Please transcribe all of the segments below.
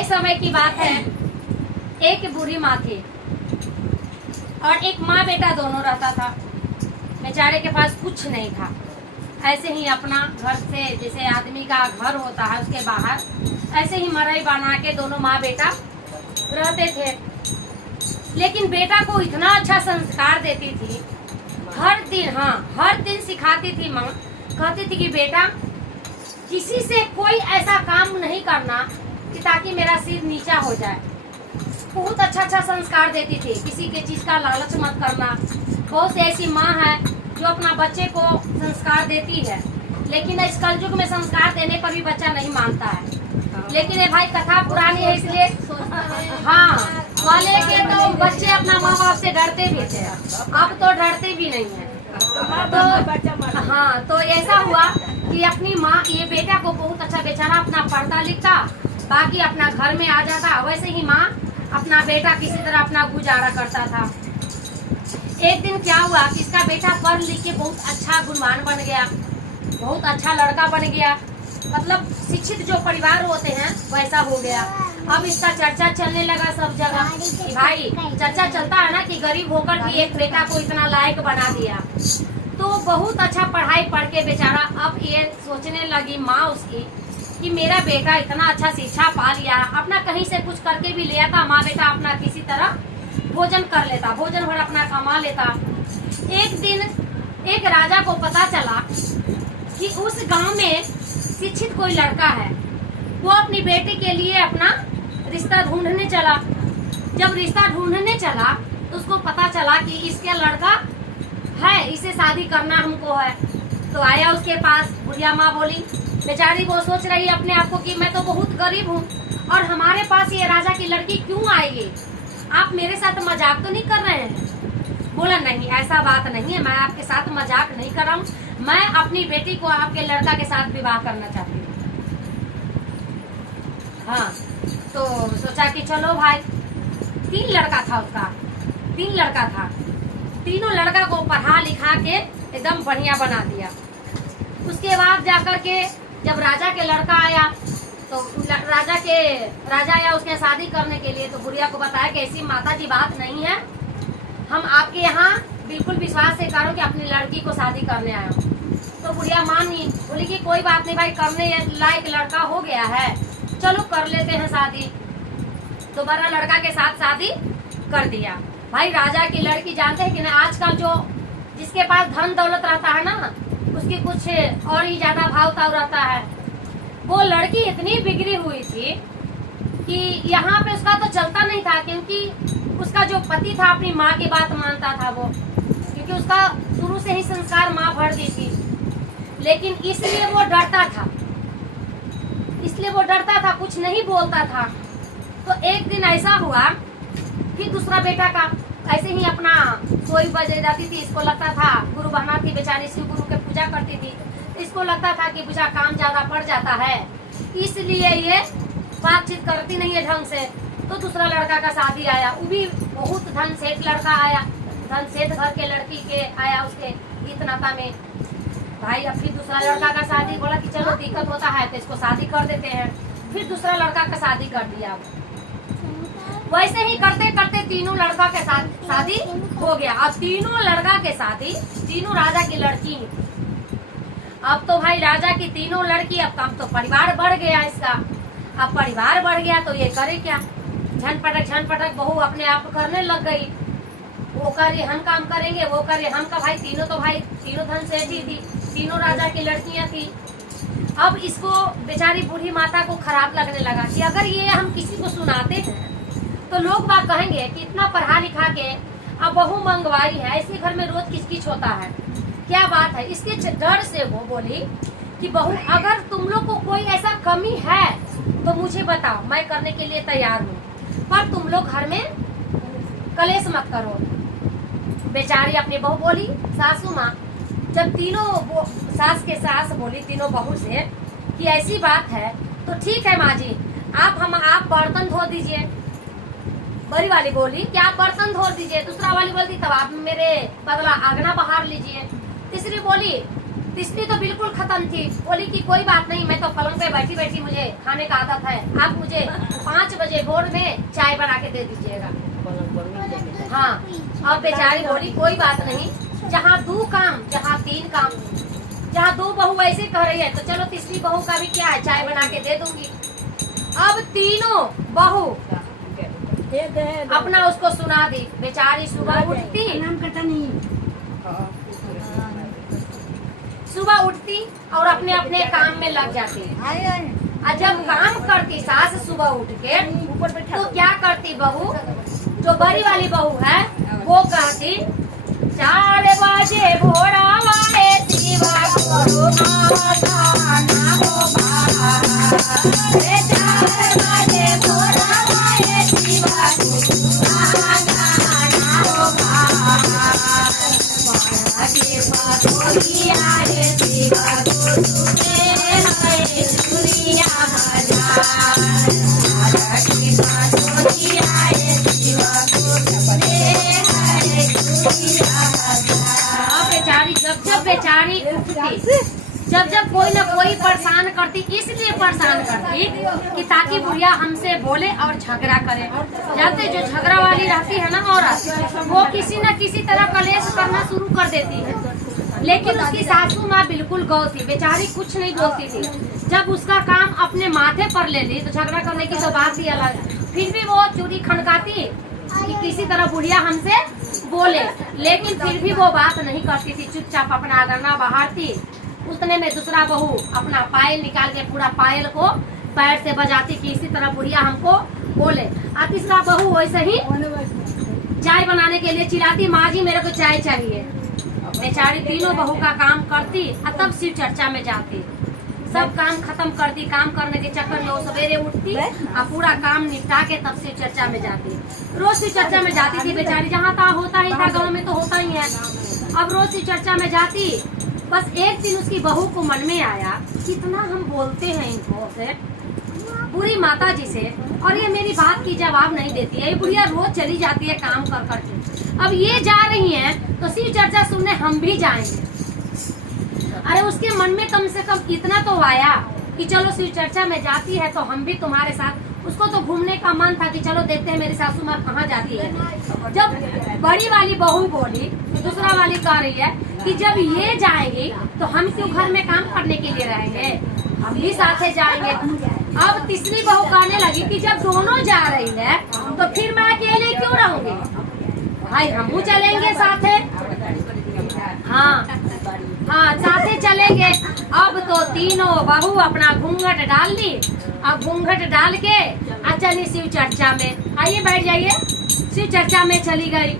एक समय की बात है, एक बूढ़ी माँ थी और एक माँ बेटा दोनों रहता था। बेचारे के पास कुछ नहीं था, ऐसे ही अपना घर से, जैसे आदमी का घर होता है उसके बाहर, ऐसे ही मरई बना के दोनों माँ बेटा रहते थे। लेकिन बेटा को इतना अच्छा संस्कार देती थी, हर दिन सिखाती थी माँ। कहती थी कि बेटा किसी से कोई ऐसा काम नहीं करना कि ताकि मेरा सिर नीचा हो जाए। बहुत अच्छा संस्कार देती थी, किसी के चीज का लालच मत करना। बहुत सी ऐसी माँ है जो अपना बच्चे को संस्कार देती है, लेकिन इस कलयुग में संस्कार देने पर भी बच्चा नहीं मानता है। लेकिन ये भाई कथा पुरानी है, इसलिए हाँ वाले के तो बच्चे अपना माँ बाप से डरते भी थे, अब तो डरते भी नहीं है। तो हाँ, तो ऐसा हुआ कि अपनी माँ, ये बेटा को बहुत अच्छा, बेचारा अपना पढ़ता लिखता, बाकी अपना घर में आ जाता। वैसे ही माँ अपना बेटा किसी तरह अपना गुजारा करता था। एक दिन क्या हुआ कि इसका बेटा पढ़ लिख के बहुत अच्छा गुणवान बन गया, बहुत अच्छा लड़का बन गया, मतलब शिक्षित जो परिवार होते हैं वैसा हो गया। अब इसका चर्चा चलने लगा सब जगह कि भाई चर्चा चलता है ना कि गरीब होकर भी एक बेटा को इतना लायक बना दिया। तो बहुत अच्छा पढ़ाई पढ़ के बेचारा अब ये सोचने लगी माँ उसकी कि मेरा बेटा इतना अच्छा शिक्षा पा लिया, अपना कहीं से कुछ करके भी लिया था, माँ बेटा अपना किसी तरह भोजन कर लेता, भोजन भर अपना कमा लेता। एक दिन एक राजा को पता चला कि उस गांव में शिक्षित कोई लड़का है, वो अपनी बेटी के लिए अपना रिश्ता ढूंढने चला। जब रिश्ता ढूंढने चला तो उसको पता चला कि इसका लड़का है, इसे शादी करना हमको है। तो आया उसके पास, बुढ़िया माँ बोली, बेचारी वो सोच रही है अपने आप को कि मैं तो बहुत गरीब हूँ और हमारे पास ये राजा की लड़की क्यों आएगी, आप मेरे साथ मजाक तो नहीं कर रहे हैं। बोला नहीं, ऐसा बात नहीं है, मैं आपके साथ मजाक नहीं कर रहा हूँ, मैं अपनी बेटी को आपके लड़का के साथ विवाह करना चाहती हूँ। हाँ, तो सोचा कि चलो भाई, 3 लड़का था उसका, 3 लड़का था, तीनों लड़का को पढ़ा लिखा के एकदम बढ़िया बना दिया। उसके बाद जाकर के जब राजा के लड़का आया तो राजा आया उसके शादी करने के लिए। तो बुढ़िया को बताया कि ऐसी माता जी बात नहीं है, हम आपके यहाँ बिल्कुल विश्वास से करो कि अपनी लड़की को शादी करने आया हूँ। तो बुढ़िया मानी, बोली कि कोई बात नहीं भाई, करने लायक लड़का हो गया है, चलो कर लेते हैं शादी। तो बड़ा लड़का के साथ शादी कर दिया। भाई राजा की लड़की जानते हैं कि ना, आजकल जो जिसके पास धन दौलत रहता है ना, उसकी कुछ और ही ज्यादा भाव ताव रहता है। वो लड़की इतनी बिगड़ी हुई थी कि यहाँ पे उसका तो चलता नहीं था, क्योंकि उसका जो पति था अपनी माँ की बात मानता था वो, क्योंकि उसका शुरू से ही संस्कार माँ भर दी थी। लेकिन इसलिए वो डरता था, कुछ नहीं बोलता था। तो एक दिन ऐसा हुआ कि दूसरा बेटा का ऐसे ही अपना सोई बजे जाती थी, इसको लगता था, गुरु बहना थी बेचारी, शिव गुरु के पूजा करती थी, इसको लगता था कि पूजा काम ज्यादा पड़ जाता है, इसलिए ये बातचीत करती नहीं है ढंग से। तो दूसरा लड़का का शादी आया, वो भी बहुत धन सेठ लड़का आया, धन सेठ घर के लड़की के आया उसके हित नाता में। भाई अब फिर दूसरा लड़का का शादी, बोला कि चलो दिक्कत होता है तो इसको शादी कर देते हैं। फिर दूसरा लड़का का शादी कर दिया। वैसे ही करते करते तीनों लड़का के साथ शादी हो गया। अब तीनों लड़का के शादी, तीनों राजा की लड़की। अब तो भाई राजा की तीनों लड़की, अब काम तो परिवार बढ़ गया इसका। अब परिवार बढ़ गया तो ये करे क्या, झनपटक बहू अपने आप करने लग गई। वो करे हम काम करेंगे, वो करे हम का। भाई तीनों धन से थी, तीनों राजा की लड़कियां थी। अब इसको बेचारी बूढ़ी माता को खराब लगने लगा कि अगर ये हम किसी को सुनाते हैं तो लोग बात कहेंगे कि इतना पढ़ा लिखा के अब बहू मंगवाई है, इसके घर में रोज किचकिच होता है, क्या बात है। इसके डर से वो बोली कि बहू अगर तुम लोग को कोई ऐसा कमी है तो मुझे बताओ, मैं करने के लिए तैयार हूँ, पर तुम लोग घर में कलेश मत करो। बेचारी अपनी बहू बोली, सासू माँ, जब तीनों सास के सास बोली तीनों बहू से कि ऐसी बात है तो ठीक है माँ जी, आप बर्तन धो दीजिए। बड़ी वाली बोली कि आप बर्तन धो दीजिए। दूसरा वाली बोलती तब आप मेरे बदला आगना बहार लीजिए। तिस्ती तो बिल्कुल खत्म थी। बोली कि कोई बात नहीं, मैं तो पलंग पे बैठी बैठी मुझे खाने का आदत है, आप मुझे 5 बजे भोर में चाय बना के दे दीजिएगा। हाँ, अब बेचारी बोली कोई बात नहीं, जहाँ 2 काम जहाँ 3 काम, जहाँ 2 बहू ऐसे कह रही है तो चलो तीसरी बहू का भी क्या है, चाय बना के दे दूंगी। अब तीनों बहू अपना उसको सुना दी। बेचारी सुबह उठती, सुबह उठती और अपने अपने काम में लग जाती। और जब काम करती सास सुबह उठ के तो क्या करती बहू, जो बड़ी वाली बहू है वो कहती 4 बजे भोरा वाले शिवा गुरु माता हो बारे, 4 बजे भोरा वाले शिवा गुरु माता हो बारे, के पातोलिया रे शिवा गुरु में है सूर्या हजार, के पातोलिया रे शिवा गुरु में है सूर्या हजार। बेचारी जब बेचारी उठती, जब कोई न कोई परेशान करती, इसलिए परेशान करती कि ताकि बुढ़िया हमसे बोले और झगड़ा करे। जानते जो झगड़ा वाली रहती है ना औरत, वो किसी न किसी तरह कलेश करना शुरू कर देती है। लेकिन उसकी सासू माँ बिल्कुल गौ थी, बेचारी कुछ नहीं बोलती थी। जब उसका काम अपने माथे पर ले ली तो झगड़ा करने की तो बात ही अलग, फिर भी वो चूड़ी खनकाती कि किसी तरह बुढ़िया हमसे बोले, लेकिन फिर भी वो बात नहीं करती थी, चुपचाप अपना गन्ना बहारती। उतने में दूसरा बहू अपना पायल निकाल के पूरा पायल को पैर से बजाती कि इसी तरह बुढ़िया हमको बोले। और तीसरा बहू वैसे ही चाय बनाने के लिए चिल्लाती, माँ जी मेरे को चाय चाहिए। बेचारी तीनों बहू का काम करती और तब शिव चर्चा में जाती। सब काम खत्म करती, काम करने के चक्कर में वो सवेरे उठती और पूरा काम निपटा के तब शिव चर्चा में जाती। रोज शिव चर्चा में जाती थी बेचारी, जहाँ तहाँ होता ही था, गाँव में तो होता ही है। अब रोज शिव चर्चा में जाती। बस एक दिन उसकी बहू को मन में आया, कितना हम बोलते हैं इनको से, बुरी माता जी से, और ये मेरी बात की जवाब नहीं देती है। ये बुढ़िया रोज चली जाती है काम कर करके, अब ये जा रही हैं तो शिव चर्चा सुनने हम भी जाएंगे। अरे उसके मन में कम से कम इतना तो आया कि चलो शिव चर्चा में जाती है तो हम भी तुम्हारे साथ। उसको तो घूमने का मन था कि चलो देखते हैं मेरी सासू माँ कहाँ जाती है। जब बड़ी वाली बहू बोली, दूसरा वाली कह रही है कि जब ये जाएंगी तो हम क्यों घर में काम करने के लिए रहेंगे, हम भी साथे जाएंगे। अब तीसरी बहू कहने लगी कि जब दोनों जा रही है तो फिर मैं अकेले क्यों रहूंगी, भाई हम चलेंगे साथे। हाँ हाँ, साथे चलेंगे। अब तो तीनों बहू अपना घूंघट डाल ली। अब घूंघट डाल के चली शिव चर्चा में। आइए बैठ जाइए। शिव चर्चा में चली गई।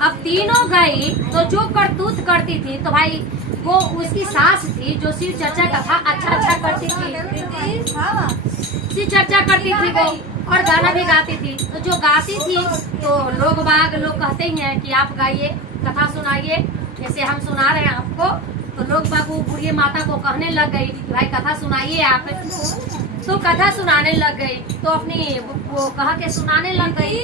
अब तीनों गई तो जो करतूत करती थी, तो भाई वो उसकी सास थी जो शिव चर्चा कथा अच्छा करती थी, शिव चर्चा करती थी वो, और गाना भी गाती थी। तो जो गाती थी तो लोग कहते ही हैं कि आप गाइए, कथा सुनाइए, जैसे हम सुना रहे हैं आपको। तो लोग बाग वो बुढ़ी माता को कहने लग गई भाई कथा सुनाइए आप। तो कथा सुनाने लग गई, तो अपनी वो कह के सुनाने लग गई,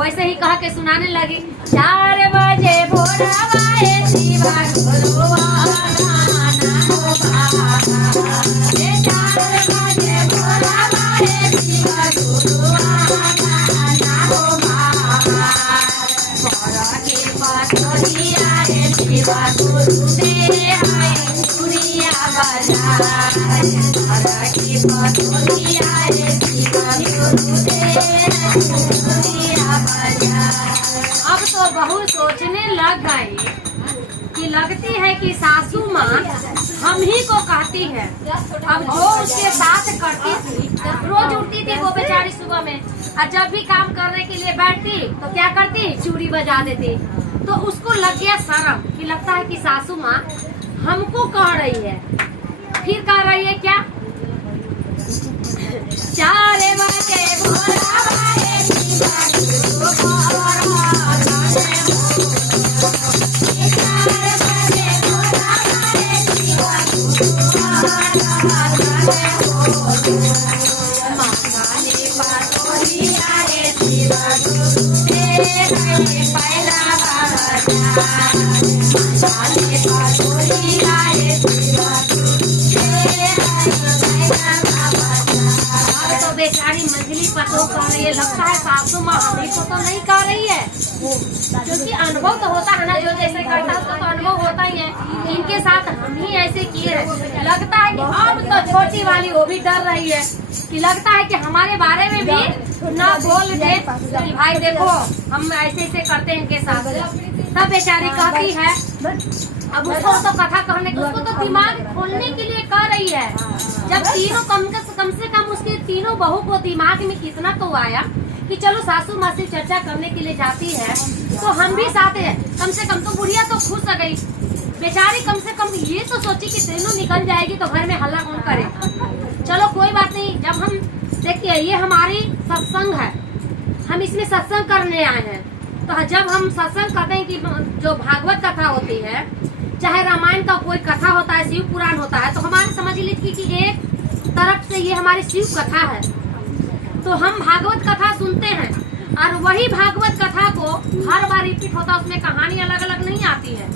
वैसे ही कह के सुनाने लगी। 4 बजे भोरवाए शिवा गुरु आना हो बाबा, 4 बजे भोरवाए शिवा गुरु आना हो बाबा, के पातोलिया रे शिवा गुरु दे आए सूर्या बाजार, के पातोलिया रे शिवा गुरु दे सूर्या बाजार। अब तो बहू सोचने लग गई कि लगती है कि सासू माँ हम ही को कहती है। अब जो उसके साथ करती थी, रोज उठती थी वो बेचारी सुबह में, और जब भी काम करने के लिए बैठती तो क्या करती, चूड़ी बजा देती। तो उसको लग गया शर्म कि लगता है कि सासू माँ हमको कह रही है। फिर कह रही है क्या, 4 बजे भोरवाए शिवा गुरु आना हो, 4 बजे भोरवाए शिवा गुरु आना हो, माता ने पातोलिया रे शिवा गुरु दे पहला बाजार, माता ने पातोलिया रे बेचारी मंझली पतो कह रही है, लगता है सासू माँ हमी को तो नहीं कह रही है, क्योंकि अनुभव तो होता है ना, जो जैसे करता है उसको तो अनुभव होता ही है। इनके साथ हम ही ऐसे किए हैं। लगता है कि अब तो छोटी वाली वो भी डर रही है, कि लगता है कि हमारे बारे में भी ना बोल दे कि भाई देखो हम ऐसे ऐसे करते हैं इनके साथ। तब बेचारी कहती है, अब उसको तो कथा कहने उसको तो दिमाग खोलने के लिए कह रही है। जब तीनों कम से कम उसके तीनों बहू को दिमाग में कितना तो आया कि चलो सासू माँ से चर्चा करने के लिए जाती है तो हम भी साथ हैं, कम से कम तो बुढ़िया तो खुश हो गई बेचारी, कम से कम ये तो सोची कि तीनों निकल जाएगी तो घर में हल्ला कौन करे। चलो कोई बात नहीं। जब हम देखिए ये हमारी सत्संग है, हम इसमें सत्संग करने आए हैं, तो जब हम सत्संग करते हैं कि जो भागवत कथा होती है, चाहे रामायण का कोई कथा होता है, शिव पुराण होता है, तो हमारे समझ लीजिए कि एक तरफ से ये हमारी शिव कथा है, तो हम भागवत कथा सुनते हैं और वही भागवत कथा को हर बार रिपीट होता है, उसमें कहानी अलग अलग नहीं आती है।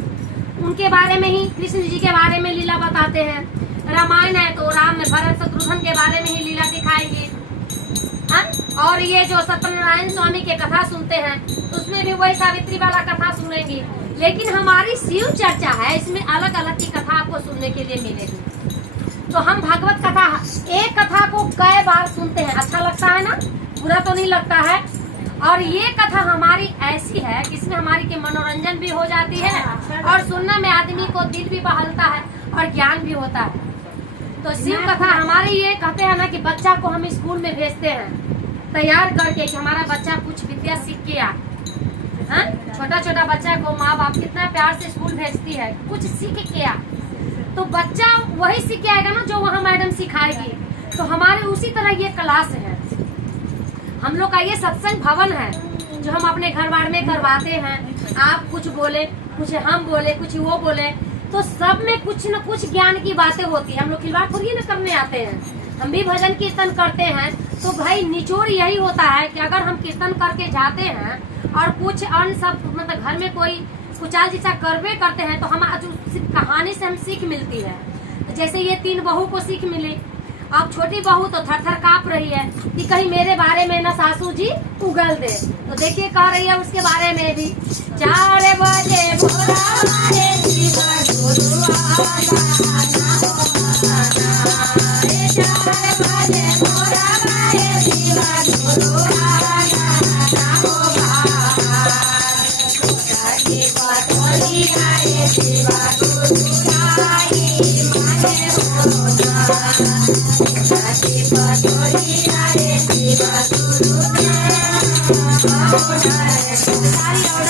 उनके बारे में ही, कृष्ण जी के बारे में लीला बताते हैं। रामायण है तो राम भरत शत्रुघ्न के बारे में ही लीला दिखाएंगे। और ये जो सत्यनारायण स्वामी के कथा सुनते हैं तो उसमें भी वही सावित्री वाला कथा सुनेंगे। लेकिन हमारी शिव चर्चा है, इसमें अलग अलग की कथा आपको सुनने के लिए मिलेगी। तो हम भागवत कथा एक कथा को कई बार सुनते हैं, अच्छा लगता है ना, बुरा तो नहीं लगता है। और ये कथा हमारी ऐसी है कि इसमें हमारी के मनोरंजन भी हो जाती है और सुनने में आदमी को दिल भी बहलता है और ज्ञान भी होता है। तो शिव कथा हमारी ये कहते हैं ना कि बच्चा को हम स्कूल में भेजते हैं तैयार करके कि हमारा बच्चा कुछ विद्या सीख के आए। छोटा छोटा बच्चा को माँ बाप कितना प्यार से स्कूल भेजती है, कुछ सीख के आ, तो बच्चा वही सीख के आएगा ना जो वहाँ मैडम सिखाएगी। तो हमारे उसी तरह ये क्लास है, हम लोग का ये सत्संग भवन है जो हम अपने घर बार में करवाते हैं। आप कुछ बोले, कुछ हम बोले, कुछ वो बोले, तो सब में कुछ न कुछ ज्ञान की बातें होती है। हम लोग खिलवाड़ थोड़ी न करने आते हैं, हम भी भजन कीर्तन करते हैं। तो भाई निचोड़ यही होता है कि अगर हम कीर्तन करके जाते हैं और कुछ अन्य सब मतलब घर में कोई कुचाल जैसा करवे करते हैं तो हम कहानी से हम सीख मिलती है। जैसे ये तीन बहू को सीख मिली। अब छोटी बहू तो थर थर काँप रही है कि कहीं मेरे बारे में ना सासू जी उगल दे। तो देखिए कह रही है उसके बारे में भी, 4 बजे